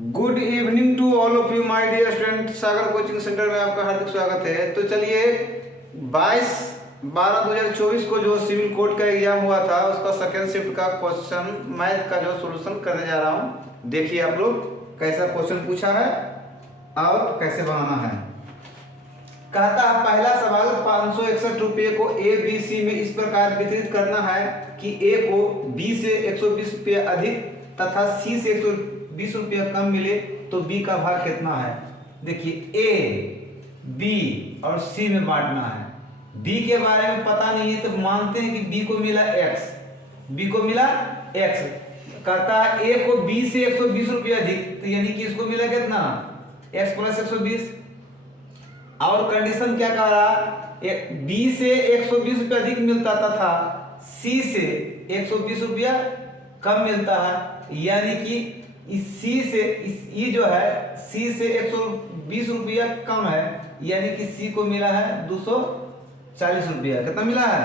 Good evening to all of you my dear student. Sagar coaching centre में आपका हार्दिक स्वागत है। तो चलिए 22/12/2024 को जो सिविल कोड का एग्जाम हुआ था उसका सेकेंड शिफ्ट का क्वेश्चन मैथ का जो सॉल्यूशन करने जा रहा हूं। देखिए आप लोग कैसा क्वेश्चन पूछा है और कैसे बनाना है। कहता है पहला सवाल 561 रुपये को ए बी सी में इस प्रकार वितरित करना है कि ए को बी से 120 रुपये अधिक तथा सी से 120 रुपये कम मिले तो बी का भाग कितना है। देखिए ए बी और सी में बांटना है। बी के बारे में पता नहीं है तो मानते हैं कि बी को मिला एक्स, बी को मिला एक्स। कहता है ए को बी से 120 रुपये अधिक, तो यानी कि इसको मिला कितना एक्स प्लस 120। और कंडीशन क्या कह रहा, बी से 120 रुपये अधिक मिलता तथा सी से 120 रुपया कम मिलता है, यानी कि इस सी से ये जो है सी से 120 रुपया कम है, यानी कि सी को मिला है 240 रुपया। कितना मिला है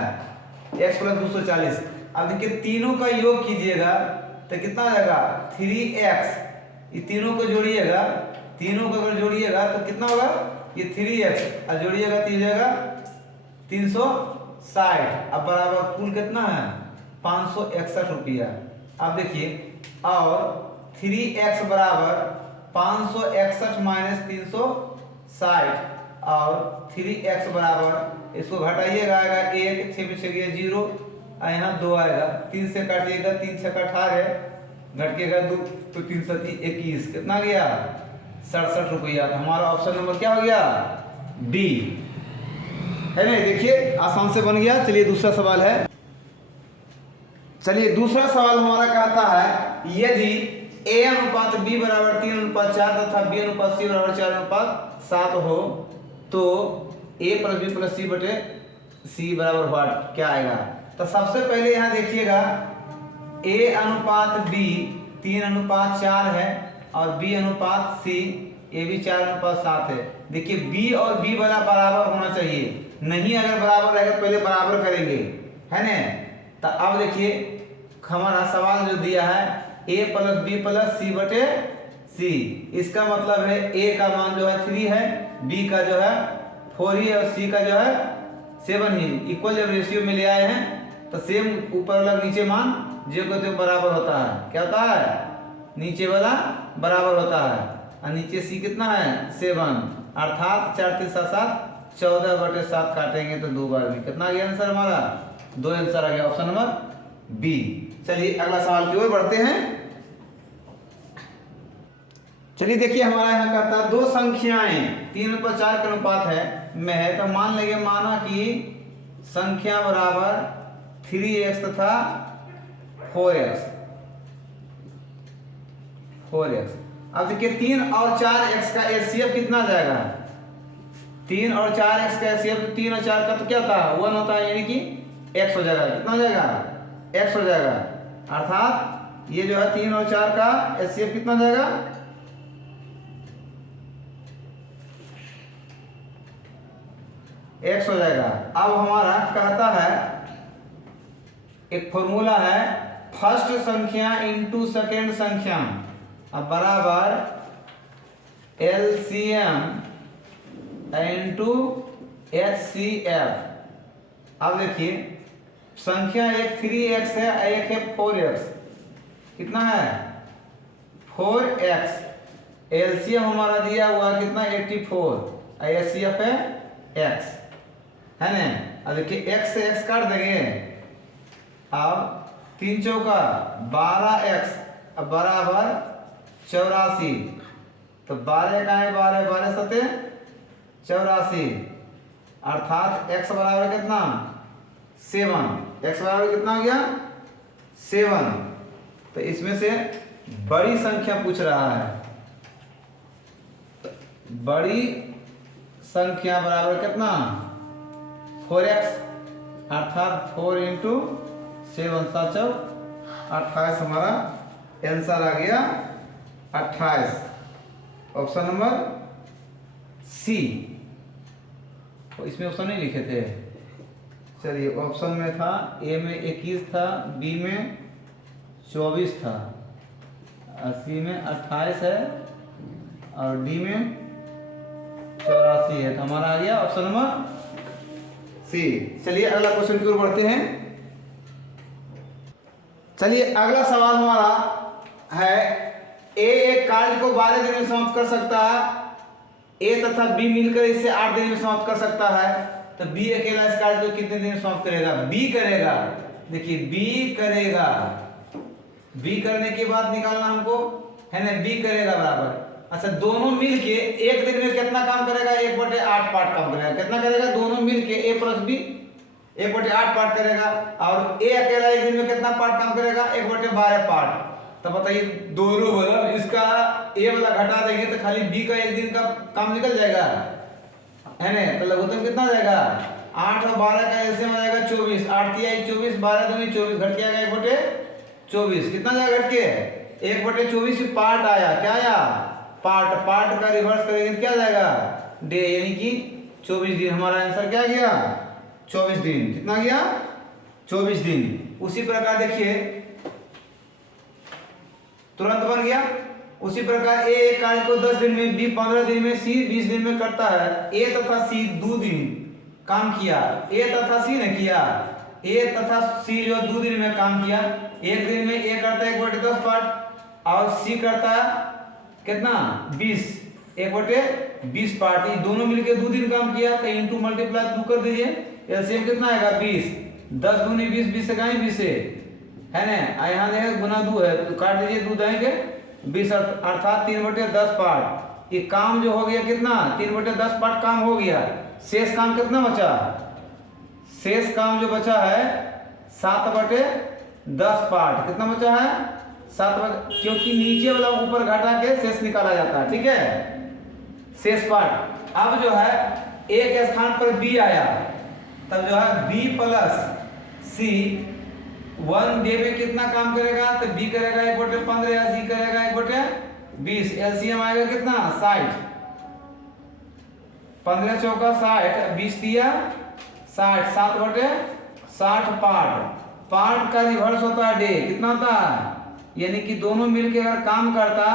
x प्लस 240। अब देखिए तीनों का योग कीजिएगा तो कितना आ जाएगा 3x। ये तीनों को जोड़िएगा, तीनों को अगर जोड़िएगा तो कितना होगा ये 3x और जोड़िएगा तो जाएगा 360। अब बराबर कुल कितना है 561 रुपया। अब देखिए और 3x बराबर 561 माइनस 360 और 3x बराबर इसको घटाइएगा आएगा 1, 6 में 6 गया 0 और यहाँ 2 आएगा, 3 से काटिएगा 3 से 18 घटकेगा 2 तो 3 से 21 कितना गया 67 रुपया। तो हमारा ऑप्शन नंबर क्या हो गया डी है ना। देखिए आसान से बन गया। चलिए दूसरा सवाल है। चलिए दूसरा सवाल हमारा कहता है यदि a अनुपात b बराबर 3:4 तथा b अनुपात c बराबर 4:7 हो तो a plus b plus c बटे c बराबर व्हाट क्या आएगा। तो सबसे पहले यहाँ देखिएगा a अनुपात b 3:4 है और b अनुपात c ये भी 4:7 है। देखिए b और b वाला बराबर होना चाहिए, नहीं अगर बराबर रहेगा पहले बराबर करेंगे है ना। तो अब देखिए हमारा सवाल जो दिया है a plus b plus c बटे c, इसका मतलब है a का मान जो है 3 है, b का जो है 4 ही है और c का जो है 7 ही। इक्वल जब रेशियो में ले आए हैं तो सेम ऊपर वाला नीचे मान जो को तो बराबर होता है। क्या होता है नीचे वाला बराबर होता है और नीचे c कितना है 7, अर्थात 4 3 7 7 14/7 काटेंगे तो 2 बार भी कितना गया आंसर हमारा 2 आंसर आ गया ऑप्शन नंबर बी। चलिए अगला सवाल की ओर बढ़ते हैं। चलिए देखिए हमारा यहाँ कहता है दो संख्याएं 3:4 के अनुपात है में है तो मान लेंगे माना कि संख्या बराबर 3x तथा 4x। अब देखिए 3 और 4x का एचसीएफ कितना आ जाएगा। 3 और 4x का एचसीएफ 3 और 4 का तो क्या होता है 1 होता है, यानी कि x हो जाएगा। कितना हो जाएगा x हो जाएगा, अर्थात ये जो है 3 और 4 का एचसीएफ कितना हो जाएगा x हो जाएगा। अब हमारा कहता है एक फॉर्मूला है फर्स्ट संख्या इंटू सेकेंड संख्या अब बराबर LCM इंटू HCF। अब देखिए संख्या एक 3x है एक है 4x। कितना है 4x, LCM हमारा दिया हुआ है कितना 84, HCF है x है ना। अब देखिए x से x काट देंगे, अब 3 चौका 12x अब बराबर 84, तो 12 का है 12 12 सते 84, अर्थात x बराबर कितना 7। x बराबर कितना हो गया 7। तो इसमें से बड़ी संख्या पूछ रहा है, बड़ी संख्या बराबर कितना 4x, अर्थात 4 इंटू 7 7 28 हमारा आंसर आ गया 28 ऑप्शन नंबर सी। तो इसमें ऑप्शन नहीं लिखे थे। चलिए ऑप्शन में था ए में 21 था, बी में 24 था, सी में 28 है और डी में 84 है। तो हमारा आ गया ऑप्शन नंबर सी। चलिए अगला क्वेश्चन की ओर बढ़ते हैं। चलिए अगला सवाल हमारा है, ए एक कार्य को 12 दिन में समाप्त कर सकता है, ए तथा बी मिलकर इसे 8 दिन में समाप्त कर सकता है, तो बी अकेला इस कार्य को कितने दिन में समाप्त करेगा? बी करेगा। देखिए बी करेगा, बी करने के बाद निकालना हमको है ना, बी करेगा बराबर। अच्छा दोनों मिलके एक दिन में कितना काम करेगा? 1/8 पार्ट काम करेगा। कितना करेगा? दोनों मिलके ए प्लस बी 1/8 पार्ट करेगा, और ए अकेला एक दिन में कितना पार्ट काम करेगा? 1/12 पार्ट। तो बताइए दोनों मतलब इसका ए वाला घटा देंगे तो खाली बी का एक दिन का काम निकल जाएगा है ना। तो लघुत्तम कितना जाएगा? 8 और 12 का एलसीएम आ जाएगा 24। 8 तिया 24, 12 दूनी 24, घट के आएगा 1/24। कितना जाएगा घट के? 1/24 पार्ट आया। क्या आया? पार्ट। पार्ट का रिवर्स करेंगे क्या जाएगा? डे, यानी कि 24 दिन। हमारा आंसर क्या गया? 24 दिन। कितना गया? 24 दिन। उसी प्रकार देखिए तुरंत बन गया। उसी प्रकार ए एक कार्य को 10 दिन में, बी 15 दिन में, सी 20 दिन में करता है। ए तथा सी 2 दिन काम किया, ए तथा सी ने किया, ए तथा सी जो 2 दिन में काम किया। एक दिन में ए करता है 1/10 पार्ट और सी करता है कितना? 20, 1/20 पार्ट। ये दोनों मिलकर 2 दिन काम किया तो इंटू मल्टीप्लाई 2 कर दीजिए। एलसीएम कितना आएगा? 20। 10 दूनी 20, 20 से गाएं 20 से है ना। यहाँ देखिए गुना 2 है तो काट दीजिए 2 जाएंगे 20, अर्थात 3/10 पार्ट। ये काम जो हो गया कितना? 3/10 पार्ट काम हो गया। शेष काम कितना बचा? शेष काम जो बचा है 7/10 पार्ट। कितना बचा है? 7, क्योंकि नीचे वाला ऊपर घटा के शेष निकाला जाता है। ठीक है, शेष पार्ट। अब जो है ए के स्थान पर बी आया, तब जो है बी प्लस सी 1 डे में कितना काम करेगा? तो बी करेगा 1/15, सी करेगा 1/20। एलसीएम आएगा कितना? 60। 15 चौका 60, 20 दिया 60, 7/60 पार्ट। पार्ट का रिवर्स होता है डे। कितना होता है? यानी कि दोनों मिलके अगर काम करता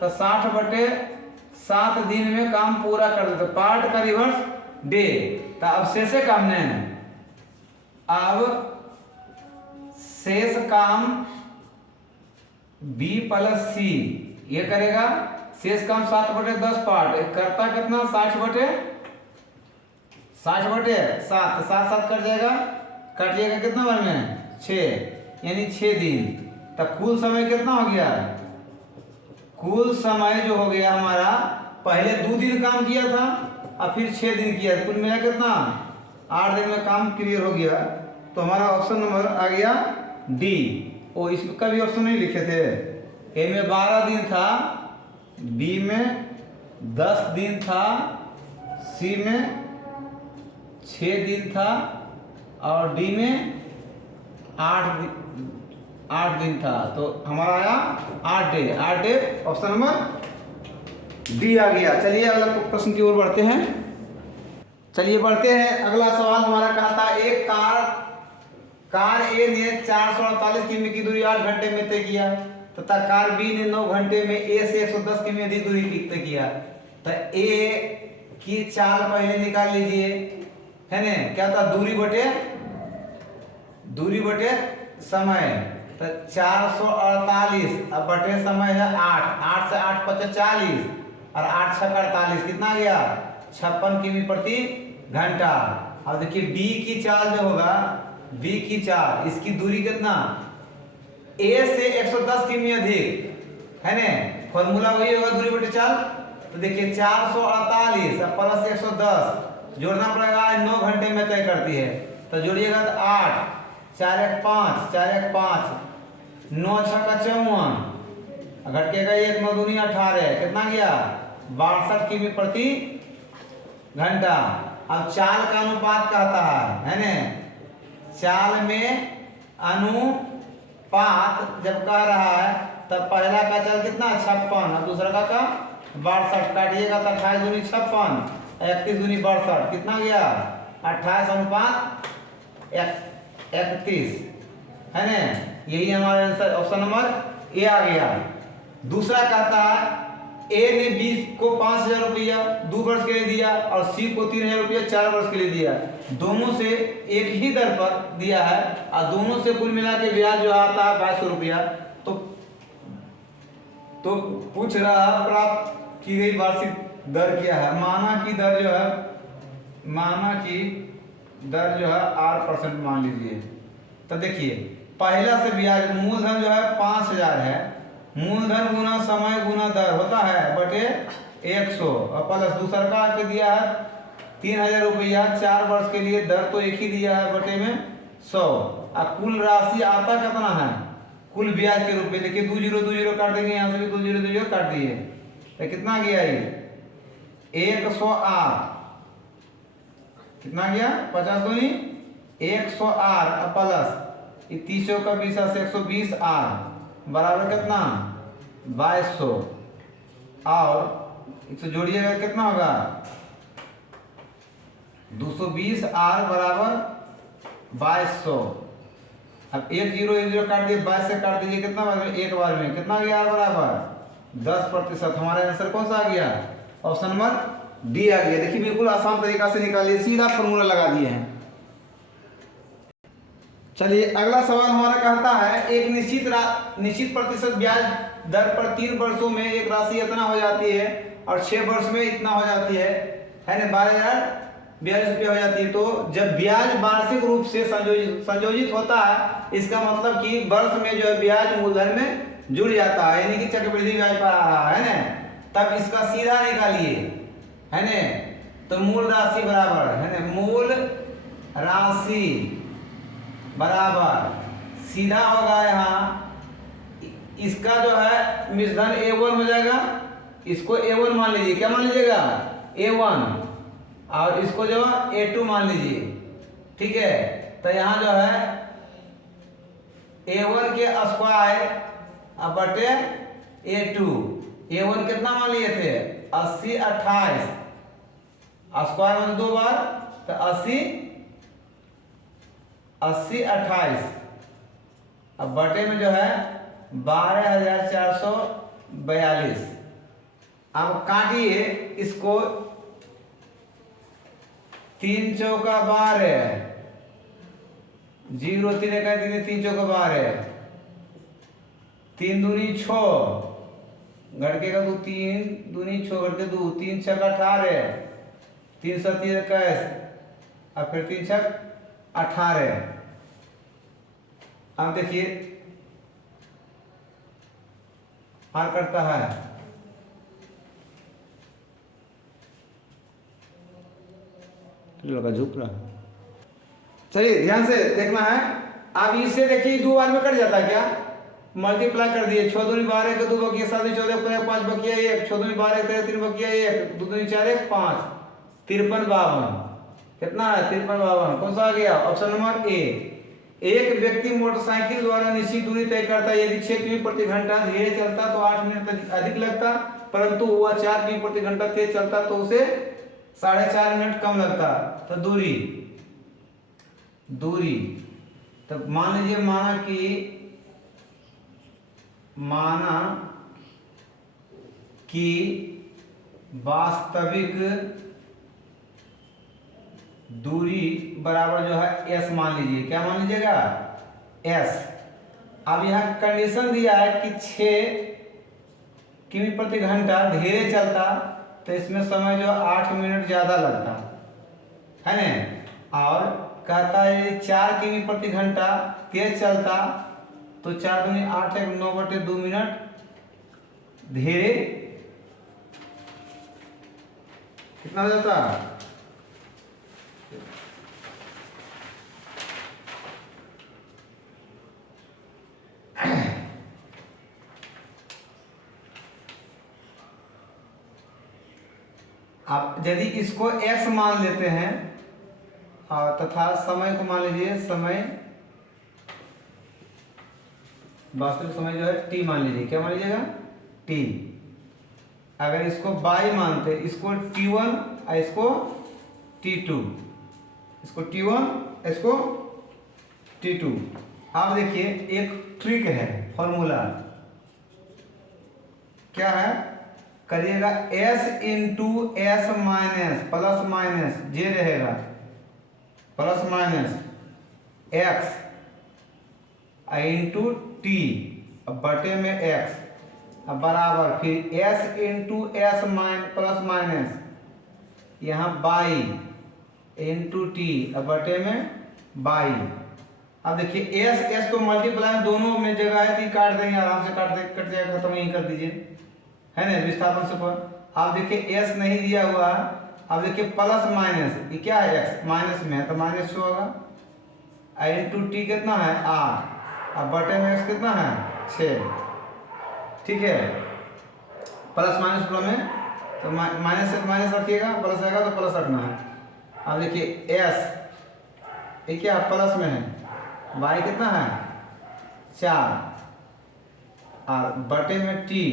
तो 60/7 दिन में काम पूरा कर देता। पार्ट का रिवर्स डे। तो अब शेष काम ने, अब शेष काम बी प्लस सी ये करेगा। शेष काम 7/10 पार्ट करता कितना? 60/7, 7 कट जाएगा, काटिएगा कितना बार में? 6, यानी 6 दिन। तब कुल समय कितना हो गया? कुल समय जो हो गया हमारा, पहले 2 दिन काम किया था और फिर 6 दिन किया, कुल मिला कितना? 8 दिन में काम क्लियर हो गया। तो हमारा ऑप्शन नंबर आ गया डी। ओ इसका भी ऑप्शन नहीं लिखे थे। ए में 12 दिन था, बी में 10 दिन था, सी में 6 दिन था और डी में 8 दिन था। तो हमारा आया 8 day. 8 day option number D आ गया। चलिए अगला प्रश्न की ओर बढ़ते हैं। चलिए बढ़ते हैं। अगला सवाल हमारा कहा था, एक कार ए ने 448 किमी की दूरी 8 घंटे में तय किया तथा कार बी ने 9 घंटे में ए से 110 किमी अधिक दूरी तय किया। तो ए की चाल पहले निकाल लीजिए है ना। क्या था? दूरी बटे समय। तो 448 अब बटे समय है 8, 8 से 8 × 5 = 40 और 8 × 6 = 48। कितना गया? 56 किमी प्रति घंटा। अब देखिए बी की चाल जो होगा, बी की चाल, इसकी दूरी कितना? ए से 110 किमी अधिक है ना। फॉर्मूला वही होगा दूरी बटे चाल। तो देखिए 448 प्लस 110 जोड़ना पड़ेगा, 9 घंटे में तय करती है। तो जोड़िएगा तो 8, 4 × 1 = 5, 4 × 1 = 5, 9 × 6 = 54, घटेगा 1, 9 दूनी 18। कितना गया? 62 किमी प्रति घंटा। अब चाल का अनुपात कहता है ना। चाल में अनुपात जब कह रहा है तब पहला का चाल कितना? 56 और दूसरा का 62। काटिएगा तो 28 दूनी 56, 31 दूनी 62। कितना गया? 28:31 है ना। यही हमारा आंसर ऑप्शन नंबर ए आ गया। दूसरा कहता है ए ने बी को 5,000 रुपया 2 वर्ष के लिए दिया और सी को 3,000 रुपया 4 वर्ष के लिए दिया। दोनों से एक ही दर पर दिया है और दोनों से कुल मिला के ब्याज जो आता है 2200 रुपया। तो पूछ रहा प्राप्त की गई वार्षिक दर क्या है। माना की दर जो है 8% मान लीजिए। तो देखिए पहला से ब्याज मूलधन जो है 5,000 है, मूलधन गुना समय गुना दर होता है बटे 100 और प्लस दूसरा का के दिया है 3,000 रुपया 4 वर्ष के लिए, दर तो एक ही दिया है बटे में 100 और कुल राशि आता कितना है कुल ब्याज के रूप में। देखिए 2 0 2 0 काट देंगे, यहाँ से भी 2 0 2 0 काट दिए तो कितना गया ये 108, कितना गया 50 दूनी 108 प्लस 30 का 20 से 120 आर बराबर कितना 2200 और इससे जोड़िएगा कितना होगा 220 आर बराबर 2200। अब 1 0 1 0 काट दिए 22 से काट दीजिए कितना बार में एक बार में कितना गया आर बराबर 10%। हमारा आंसर कौन सा आ गया ऑप्शन नंबर डी आ गया। देखिए बिल्कुल आसान तरीका से निकालिए, सीधा फॉर्मूला लगा दिए हैं। चलिए अगला सवाल हमारा कहता है एक निश्चित प्रतिशत ब्याज दर पर 3 वर्षों में एक राशि इतना हो जाती है और 6 वर्ष में इतना हो जाती है ना 12,042 रुपया हो जाती है। तो जब ब्याज वार्षिक रूप से संयोजित होता है इसका मतलब कि वर्ष में जो है ब्याज मूलधन में जुड़ जाता है, यानी कि चक्रवृद्धि ब्याज पर आ रहा है ना, तब इसका सीधा निकालिए है ना। तो मूल राशि बराबर है ना, मूल राशि बराबर सीधा होगा यहाँ इसका जो है मिश्रण A1 हो जाएगा, इसको A1 मान लीजिए, क्या मान लीजिएगा A1 और इसको जो है A2 मान लीजिए, ठीक है। तो यहाँ जो है A1 के स्क्वायर बटे A2, A1 कितना मान लिए थे 80 28 स्क्वायर मतलब 2 बार तो 80 28 अब बटे में जो है 12,442। अब काटिए इसको 3 चौका 12 0 3 का 3 चौका 12 3 दूनी 6 घड़के का 2 3 दूनी 6 घड़के 2 3 छक 18 3 7 21 और फिर 3 छक 18। अब देखिए हार करता है लगा झुक रहा है। चलिए ध्यान से देखना है। अब इससे देखिए 2 बार में कट जाता है क्या, मल्टीप्लाई कर दिए 6 दूनी 12 के 2 बकिया 7 14 5 बकिया 1 6 दूनी 12 3 बकिया 1 2 दूनी 4 1 5 53 52 कितना है 53 52 कौन सा आ गया ऑप्शन नंबर ए। एक व्यक्ति मोटरसाइकिल द्वारा निश्चित दूरी तय करता है, यदि 6 किमी प्रति घंटा धीरे चलता तो 8 मिनट अधिक लगता, परंतु वह 4 किमी प्रति घंटा तेज चलता तो उसे 4.5 मिनट कम लगता। तो दूरी तो मान लीजिए माना कि वास्तविक दूरी बराबर जो है s मान लीजिए, क्या मान लीजिएगा s। अब यहाँ कंडीशन दिया है कि 6 किमी प्रति घंटा धीरे चलता तो इसमें समय जो 8 मिनट ज्यादा लगता है ना, और कहता है 4 किमी प्रति घंटा तेज चलता तो 4 दूनी 8 1 9/2 मिनट धीरे कितना हो जाता। आप यदि इसको x मान लेते हैं और तथा समय को मान लीजिए समय वास्तविक समय जो है t मान लीजिए, क्या मान लीजिएगा t। अगर इसको y मानते इसको t1 और इसको t2, इसको t1 इसको t2। आप देखिए एक ट्रिक है फॉर्मूला क्या है करिएगा S into S minus plus minus J रहेगा plus minus X into T बटे में एक्स बराबर फिर S into S plus minus यहाँ बाई इंटू टी बटे में बाई। अब देखिए एस एस तो मल्टीप्लाई दोनों में जगह है तो काट देंगे आराम से, काट दे कट जाएगा, खत्म यहीं कर दीजिए, है ना विस्थापन से पर। आप देखिए एस नहीं दिया हुआ, अब देखिए प्लस माइनस ये क्या है एक्स माइनस में है तो माइनस 6 होगा इंटू टी कितना है 8 अब बटे में एक्स कितना है 6, ठीक है। प्लस माइनस प्लस में तो माइनस से माइनस रखिएगा, प्लस आएगा तो प्लस रखना है। अब देखिए एस ये क्या प्लस में है, वाई कितना है 4 और बटे में टी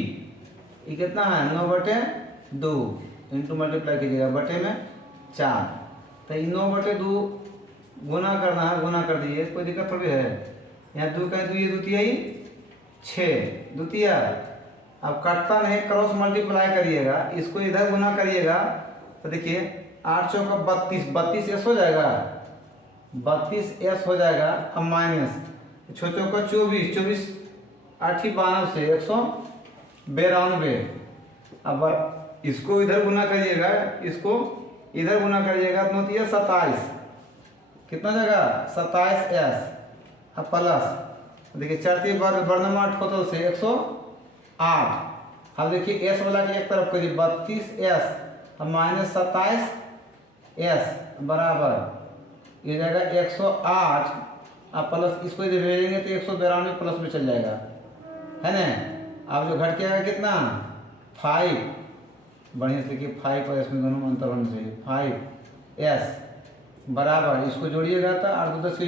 ये कितना है 9/2 इंटू मल्टीप्लाई कीजिएगा बटे में 4 तो ये 9/2 गुना करना है, गुना कर दीजिए, कोई दिक्कत थोड़ी है। यहाँ 2 का 2 ये द्वितीय ही 6 द्वितीय। अब कटता नहीं, क्रॉस मल्टीप्लाई करिएगा, इसको इधर गुना करिएगा तो देखिए 8 चौका 32 32 एस हो जाएगा, 32 एस हो जाएगा। अब माइनस 6 चौका 24 24 8 ही 92 से 192। अब इसको इधर गुना करिएगा, इसको इधर गुना करिएगा तो 27 कितना जाएगा 27 एस अब प्लस देखिए 4 बार वर्णमान टोटल से 108। अब देखिए एस वाला के एक तरफ करिए 32 एस अब माइनस 27 एस बराबर ये जाएगा 108 अब प्लस इसको इधर भेजेंगे तो 192 प्लस में चल जाएगा, है ना। अब जो घट के आएगा कितना 5, बढ़िया से देखिए 5 और एस में दोनों में अंतर होना चाहिए, 5 एस बराबर इसको जोड़िएगा तो 8 2 10 के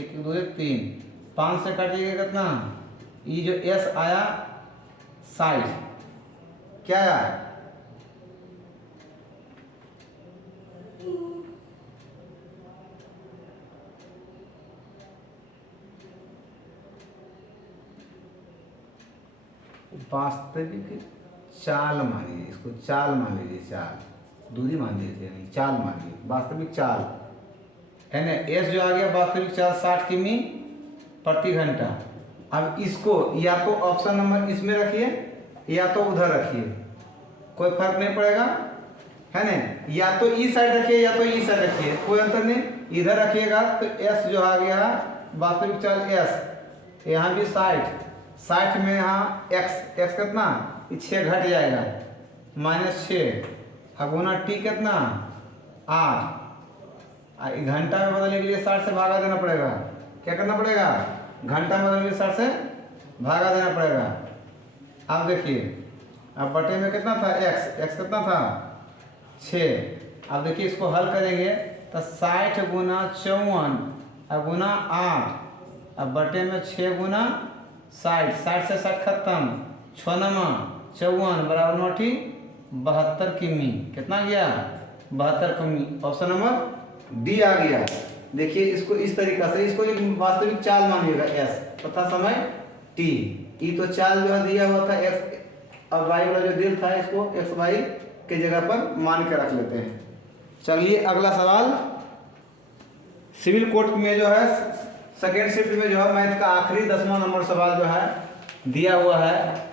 1 2 3 5 से काटिएगा कितना ये जो एस आया 60 क्या आया वास्तविक चाल मान लीजिए, इसको चाल मान लीजिए, चाल दूरी मान लीजिए नहीं चाल मान लीजिए, वास्तविक चाल है ना। एस जो आ गया वास्तविक चाल 60 किमी प्रति घंटा। अब इसको या तो ऑप्शन नंबर इसमें रखिए या तो उधर रखिए, कोई फर्क नहीं पड़ेगा, है ना। या तो ई साइड रखिए या तो ई साइड रखिए, कोई अंतर नहीं। इधर रखिएगा तो एस जो आ गया वास्तविक चाल एस, यहाँ भी 60 में यहाँ एक्स एक्स कितना 6 घट जाएगा -6 अब गुना टी कितना 8 घंटा में बदलने के लिए 60 से भागा देना पड़ेगा। क्या करना पड़ेगा घंटा में बदलने के लिए 60 से भागा देना पड़ेगा। अब देखिए अब बटे में कितना था एक्स एक्स कितना था 6। अब देखिए इसको हल करेंगे तो 60 गुना 54 अब गुना 8 अब बटे में 6 गुना 60 60 से 60 खत्म 6 नमा 54 बराबर 9 72 किमी कितना गया 72 किमी। ऑप्शन नंबर डी आ गया। देखिए इसको इस तरीका से इसको एक वास्तविक चाल मानिएगा एस तथा समय टी। ई तो चाल जो है दिया हुआ था एक्स, अब वाई वाला जो दिल था इसको एक्स वाई के जगह पर मान के रख लेते हैं। चलिए अगला सवाल सिविल कोड में जो है सेकेंड शिफ्ट में जो है मैथ का आखिरी 10वां नंबर सवाल जो है दिया हुआ है।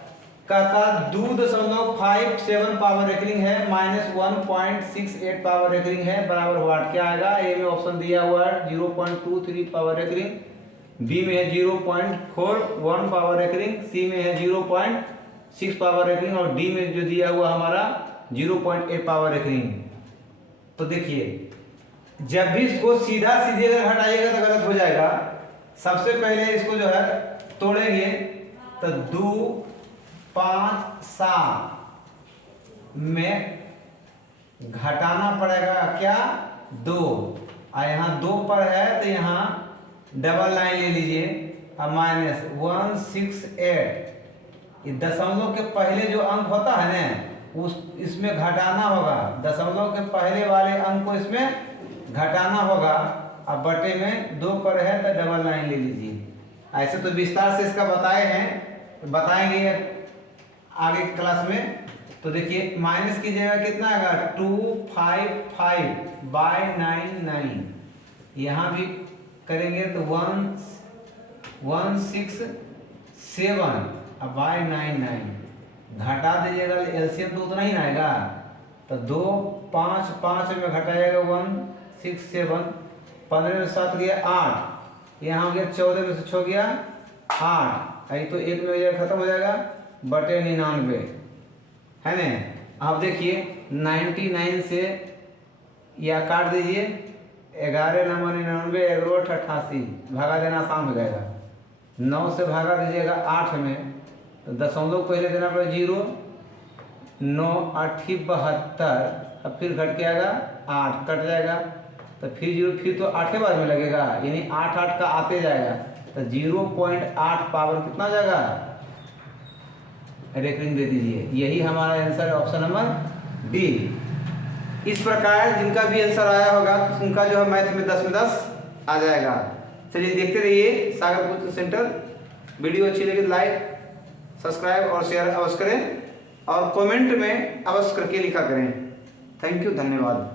कहता 2.57 पावर रेकरिंग है -1.68 पावर रेकरिंग है बराबर वाट क्या आएगा। ए में ऑप्शन दिया हुआ है 0.23 पावर रेकरिंग, बी में है 0.41 पावर रेकरिंग, सी में है 0.6 पावर रेकरिंग और डी में जो दिया हुआ हमारा 0.8 पावर रेकरिंग। तो देखिए जब भी इसको सीधा सीधे अगर हटाइएगा तो गलत हो जाएगा। सबसे पहले इसको जो है तोड़ेंगे तो 2 5 7 में घटाना पड़ेगा क्या 2 और यहाँ 2 पर है तो यहाँ डबल लाइन ले लीजिए अब -168 ये दशमलव के पहले जो अंक होता है ना उस इसमें घटाना होगा, दशमलव के पहले वाले अंक को इसमें घटाना होगा। अब बटे में 2 पर है तो डबल लाइन ले लीजिए। ऐसे तो विस्तार से इसका बताए हैं, बताएंगे आगे की क्लास में। तो देखिए माइनस की जगह कितना आएगा 255/99। यहाँ भी करेंगे तो 1167 अब बाय 99 घटा दीजिएगा, एलसीएम तो उतना ही ना आएगा। तो 2 5 5 में घटा जाएगा 167, 15 में 7 गया 8, यहाँ हो गया 14 में से 6 गया 8, यही तो 1 में खत्म हो जाएगा बटे 99 है ना। आप देखिए 99 से या काट दीजिए 11 नंबर 99 1 88 भागा देना आसान हो जाएगा। 9 से भागा दीजिएगा 8 में तो दशमलव पहले देना पड़ेगा 0, 9 8 72, अब फिर घट के आएगा 8 कट जाएगा तो फिर 0, फिर तो 8 बार में लगेगा यानी 8 8 का आते जाएगा तो 0.8 पावर कितना जाएगा रेकरिंग दे दीजिए। यही हमारा आंसर है ऑप्शन नंबर डी। इस प्रकार जिनका भी आंसर आया होगा उनका जो है मैथ में 10 में 10 आ जाएगा। चलिए देखते रहिए सागर कोचिंग सेंटर। वीडियो अच्छी लगी लाइक सब्सक्राइब और शेयर अवश्य करें और कमेंट में अवश्य करके लिखा करें। थैंक यू, धन्यवाद।